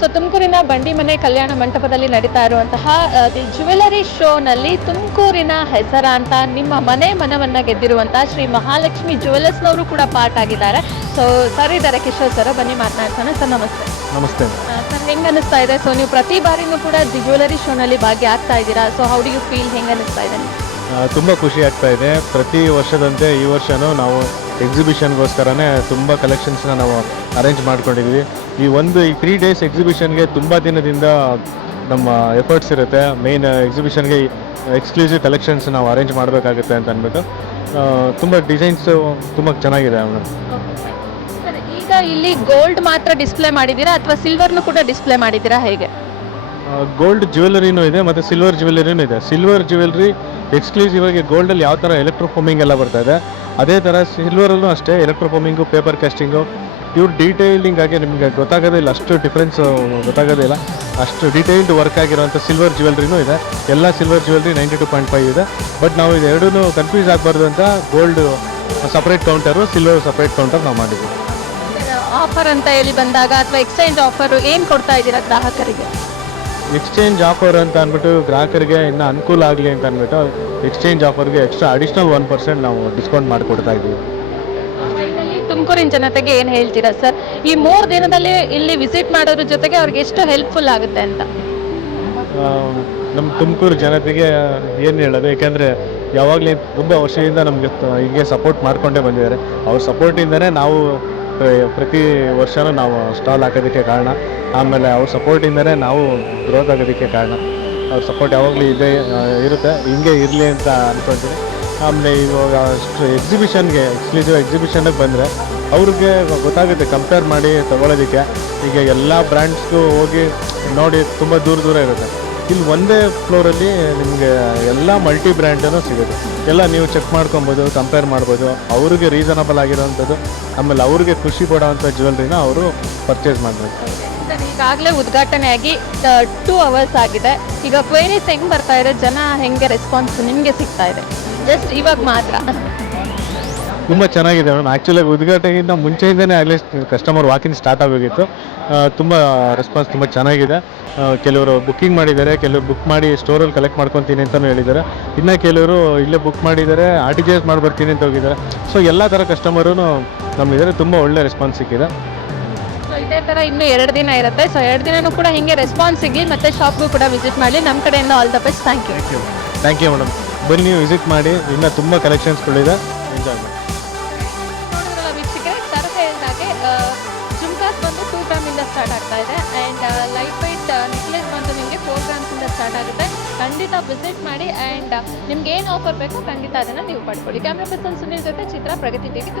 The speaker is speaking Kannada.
ಸೊ ತುಮಕೂರಿನ ಬಂಡಿಮನೆ ಕಲ್ಯಾಣ ಮಂಟಪದಲ್ಲಿ ನಡೀತಾ ಇರುವಂತಹ ದಿ ಜ್ಯುವೆಲರಿ ಶೋನಲ್ಲಿ ತುಮಕೂರಿನ ಹೆಸರಾಂತ ನಿಮ್ಮ ಮನವನ್ನ ಗೆದ್ದಿರುವಂತಹ ಶ್ರೀ ಮಹಾಲಕ್ಷ್ಮಿ ಜ್ಯುವೆಲರ್ಸ್ನವರು ಕೂಡ ಪಾರ್ಟ್ ಆಗಿದ್ದಾರೆ. ಸೊ ಸರ್ ಇದ್ದಾರೆ, ಕಿಶೋರ್ ಸರ್, ಬನ್ನಿ ಮಾತನಾಡ್ಸೋಣ. ಸರ್ ನಮಸ್ತೆ. ನಮಸ್ತೆ ಸರ್, ಹೆಂಗೆ ಅನಿಸ್ತಾ ಇದೆ? ಸೊ ನೀವು ಪ್ರತಿ ಬಾರಿನೂ ಕೂಡ ದಿ ಜ್ಯುವೆಲರಿ ಶೋನಲ್ಲಿ ಭಾಗಿಯಾಗ್ತಾ ಇದ್ದೀರಾ. So how do you feel? ಹೆಂಗೆ ಅನಿಸ್ತಾ ಇದೆ? ತುಂಬ ಖುಷಿ ಆಗ್ತಾ ಇದೆ. ಪ್ರತಿ ವರ್ಷದಂತೆ ಈ ವರ್ಷವೂ ನಾವು ಎಕ್ಸಿಬಿಷನ್ಗೋಸ್ಕರನೇ ತುಂಬ ಕಲೆಕ್ಷನ್ಸ್ನ ನಾವು ಅರೇಂಜ್ ಮಾಡ್ಕೊಂಡಿದ್ವಿ. ಈ 3 ಡೇಸ್ ಎಕ್ಸಿಬಿಷನ್ಗೆ ತುಂಬ ದಿನದಿಂದ ನಮ್ಮ ಎಫರ್ಟ್ಸ್ ಇರುತ್ತೆ. ಮೇಯ್ನ್ ಎಕ್ಸಿಬಿಷನ್ಗೆ ಎಕ್ಸ್ಕ್ಲೂಸಿವ್ ಕಲೆಕ್ಷನ್ಸ್ ನಾವು ಅರೇಂಜ್ ಮಾಡಬೇಕಾಗುತ್ತೆ ಅಂತ ಅಂದ್ಬಿಟ್ಟು ತುಂಬ ಡಿಸೈನ್ಸು ತುಂಬ ಚೆನ್ನಾಗಿದೆ ಮೇಡಮ್. ಸರ್, ಈಗ ಇಲ್ಲಿ ಗೋಲ್ಡ್ ಮಾತ್ರ ಡಿಸ್ಪ್ಲೇ ಮಾಡಿದ್ದೀರಾ ಅಥವಾ ಸಿಲ್ವರ್ನು ಕೂಡ ಡಿಸ್ಪ್ಲೇ ಮಾಡಿದ್ದೀರಾ? ಹೇಗೆ? ಗೋಲ್ಡ್ ಜ್ಯುವೆಲರಿನೂ ಇದೆ ಮತ್ತು ಸಿಲ್ವರ್ ಜ್ಯುವೆಲರಿನೂ ಇದೆ. ಸಿಲ್ವರ್ ಜ್ಯುವೆಲರಿ ಎಕ್ಸ್ಕ್ಲೂಸಿವ್ ಆಗಿ ಗೋಲ್ಡಲ್ಲಿ ಯಾವ ಥರ ಎಲೆಕ್ಟ್ರೋಫೋಮಿಂಗ್ ಎಲ್ಲ ಬರ್ತಾ ಇದೆ, ಅದೇ ಥರ ಸಿಲ್ವರಲ್ಲೂ ಅಷ್ಟೇ ಎಲೆಕ್ಟ್ರೋಫೋಮಿಂಗು, ಪೇಪರ್ ಕಾಸ್ಟಿಂಗು, ಇವ್ರು ಡೀಟೇಲಿಂಗ್ ಆಗಿ ನಿಮಗೆ ಗೊತ್ತಾಗೋದಿಲ್ಲ, ಅಷ್ಟು ಡಿಫ್ರೆನ್ಸ್ ಗೊತ್ತಾಗೋದಿಲ್ಲ. ಅಷ್ಟು ಡೀಟೇಲ್ಡ್ ವರ್ಕ್ ಆಗಿರೋಂಥ ಸಿಲ್ವರ್ ಜ್ಯುವೆಲ್ರಿನೂ ಇದೆ. ಎಲ್ಲ ಸಿಲ್ವರ್ ಜ್ಯುವೆಲ್ರಿ 92.5 ಇದೆ. ಬಟ್ ನಾವು ಇದು ಎರಡೂ ಕನ್ಫ್ಯೂಸ್ ಆಗಬಾರ್ದು ಅಂತ gold separate counter, silver separate counter ನಾವು ಮಾಡಿದ್ವಿ. ಆಫರ್ ಅಂತ ಹೇಳಿ ಬಂದಾಗ ಅಥವಾ ಎಕ್ಸ್ಚೇಂಜ್ ಆಫರ್ ಏನು ಕೊಡ್ತಾ ಇದ್ದೀರಾ ಗ್ರಾಹಕರಿಗೆ? ಎಕ್ಸ್ಚೇಂಜ್ ಆಫರ್ ಅಂತ ಅಂದ್ಬಿಟ್ಟು ಗ್ರಾಹಕರಿಗೆ ಇನ್ನೂ ಅನುಕೂಲ ಆಗಲಿ ಅಂತ ಅಂದ್ಬಿಟ್ಟು ಎಕ್ಸ್ಚೇಂಜ್ ಆಫರ್ಗೆ ಎಕ್ಸ್ಟ್ರಾ ಅಡಿಷ್ನಲ್ 1% ನಾವು ಡಿಸ್ಕೌಂಟ್ ಮಾಡಿಕೊಡ್ತಾ ಇದ್ದೀವಿ. ತುಮಕೂರಿನ ಜನತೆಗೆ ಏನು ಹೇಳ್ತೀರಾ ಸರ್? ಈ 3 ದಿನದಲ್ಲಿ ಇಲ್ಲಿ ವಿಸಿಟ್ ಮಾಡೋದ್ರ ಜೊತೆಗೆ ಅವ್ರಿಗೆ ಎಷ್ಟು ಹೆಲ್ಪ್ಫುಲ್ ಆಗುತ್ತೆ ಅಂತ? ನಮ್ಮ ತುಮಕೂರು ಜನತೆಗೆ ಏನು ಹೇಳೋದು, ಏಕೆಂದರೆ ಯಾವಾಗಲೇ ತುಂಬ ವರ್ಷದಿಂದ ನಮಗೆ ಹೀಗೆ ಸಪೋರ್ಟ್ ಮಾಡಿಕೊಂಡೇ ಬಂದಿದ್ದಾರೆ. ಅವ್ರ ಸಪೋರ್ಟಿಂದನೇ ನಾವು ಪ್ರತಿ ವರ್ಷವೂ ನಾವು ಸ್ಟಾಲ್ ಹಾಕೋದಕ್ಕೆ ಕಾರಣ. ಆಮೇಲೆ ಅವ್ರ ಸಪೋರ್ಟಿಂದನೇ ನಾವು ಗ್ರೋತ್ ಆಗೋದಕ್ಕೆ ಕಾರಣ. ಅವ್ರ ಸಪೋರ್ಟ್ ಯಾವಾಗಲೂ ಇರುತ್ತೆ, ಹಿಂಗೆ ಇರಲಿ ಅಂತ ಅಂದ್ಕೊಳ್ತೀನಿ. ಆಮೇಲೆ ಇವಾಗ ಅಷ್ಟು ಎಕ್ಸ್ಕ್ಲೂಸಿವ್ ಎಕ್ಸಿಬಿಷನ್ಗೆ ಬಂದರೆ ಅವ್ರಿಗೆ ಗೊತ್ತಾಗುತ್ತೆ ಕಂಪೇರ್ ಮಾಡಿ ತೊಗೊಳೋದಕ್ಕೆ. ಈಗ ಎಲ್ಲ ಬ್ರ್ಯಾಂಡ್ಸ್ಗೂ ಹೋಗಿ ನೋಡಿ ತುಂಬ ದೂರ ಇರುತ್ತೆ. ಇಲ್ಲಿ ಒಂದೇ ಫ್ಲೋರಲ್ಲಿ ನಿಮಗೆ ಎಲ್ಲ ಮಲ್ಟಿ ಬ್ರ್ಯಾಂಡೂ ಸಿಗುತ್ತೆ. ಎಲ್ಲ ನೀವು ಚೆಕ್ ಮಾಡ್ಕೊಬೋದು, ಕಂಪೇರ್ ಮಾಡ್ಬೋದು. ಅವ್ರಿಗೆ ರೀಸನಬಲ್ ಆಗಿರೋವಂಥದ್ದು, ಆಮೇಲೆ ಅವ್ರಿಗೆ ಖುಷಿ ಕೊಡೋವಂಥ ಜ್ಯುವೆಲ್ರಿನ ಅವರು ಪರ್ಚೇಸ್ ಮಾಡಬೇಕು. ಈಗಾಗಲೇ ಉದ್ಘಾಟನೆ ಆಗಿ 2 ಅವರ್ಸ್ ಆಗಿದೆ. ಈಗ ಕ್ವೈರೀಸ್ ಹೆಂಗೆ ಬರ್ತಾ ಇದೆ, ಜನ ಹೆಂಗೆ ರೆಸ್ಪಾನ್ಸ್ ನಿಮಗೆ ಸಿಗ್ತಾ ಇದೆ? ಜಸ್ಟ್ ಇವಾಗ ಮಾತ್ರ ತುಂಬ ಚೆನ್ನಾಗಿದೆ ಮೇಡಮ್. ಆ್ಯಕ್ಚುಲಾಗಿ ಉದ್ಘಾಟನೆಗಿಂತ ಮುಂಚೆಯಿಂದನೇ ಆಗಲೇ ಕಸ್ಟಮರ್ ವಾಕಿಂಗ್ ಸ್ಟಾರ್ಟ್ ಆಗೋಗಿತ್ತು. ತುಂಬ ರೆಸ್ಪಾನ್ಸ್ ತುಂಬ ಚೆನ್ನಾಗಿದೆ. ಕೆಲವರು ಬುಕ್ಕಿಂಗ್ ಮಾಡಿದ್ದಾರೆ, ಕೆಲವರು ಬುಕ್ ಮಾಡಿ ಸ್ಟೋರಲ್ಲಿ ಕಲೆಕ್ಟ್ ಮಾಡ್ಕೊತೀನಿ ಅಂತಲೂ ಹೇಳಿದ್ದಾರೆ. ಇನ್ನು ಕೆಲವರು ಇಲ್ಲೇ ಬುಕ್ ಮಾಡಿದ್ದಾರೆ, RTGS ಮಾಡಿ ಬರ್ತೀನಿ ಅಂತ ಹೋಗಿದ್ದಾರೆ. ಸೊ ಎಲ್ಲ ಥರ ಕಸ್ಟಮರೂ ನಮ್ಮಿದ್ದಾರೆ. ತುಂಬ ಒಳ್ಳೆ ರೆಸ್ಪಾನ್ಸ್ ಸಿಕ್ಕಿದೆ. ಸೊ ಇದೇ ಥರ ಇನ್ನೂ 2 ದಿನ ಇರುತ್ತೆ. ಸೊ 2 ದಿನವೂ ಕೂಡ ಹಿಂಗೆ ರೆಸ್ಪಾನ್ಸ್ ಸಿಗಲಿ, ಮತ್ತು ಶಾಪ್ಗೂ ಕೂಡ ವಿಸಿಟ್ ಮಾಡಿ. ನಮ್ಮ ಕಡೆಯಿಂದ all the best. Thank you madam. ಬನ್ನಿ ವಿಸಿಟ್ ಮಾಡಿ, ಇನ್ನೂ ತುಂಬ ಕಲೆಕ್ಷನ್ಸ್ಗಳಿದೆ, ಎಂಜಾಯ್ ಮಾಡಿ. ವೀಕ್ಷಕರೇ, ಸರ್ ಹೇಳಿದಾಗೆ ಜುಮ್ಕಾಸ್ ಬಂದು 2 ಗ್ರಾಮಿಂದ ಸ್ಟಾರ್ಟ್ ಆಗ್ತಾ ಇದೆ. ಆ್ಯಂಡ್ ಲೈಟ್ ವೆಯ್ಟ್ ನೆಕ್ಲೆಸ್ ಬಂದು ನಿಮಗೆ 4 ಗ್ರಾಮ್ಸಿಂದ ಸ್ಟಾರ್ಟ್ ಆಗುತ್ತೆ. ಖಂಡಿತ ವಿಸಿಟ್ ಮಾಡಿ. ಆ್ಯಂಡ್ ನಿಮ್ಗೆ ಏನು ಆಫರ್ ಬೇಕೋ ಖಂಡಿತ ಅದನ್ನು ನೀವು ಪಡ್ಕೊಳ್ಳಿ. ಕ್ಯಾಮ್ರಾ ಪರ್ಸನ್ ಸುನಿಲ್ ಜೊತೆ ಚಿತ್ರ, ಪ್ರಗತಿ ಟಿವಿ.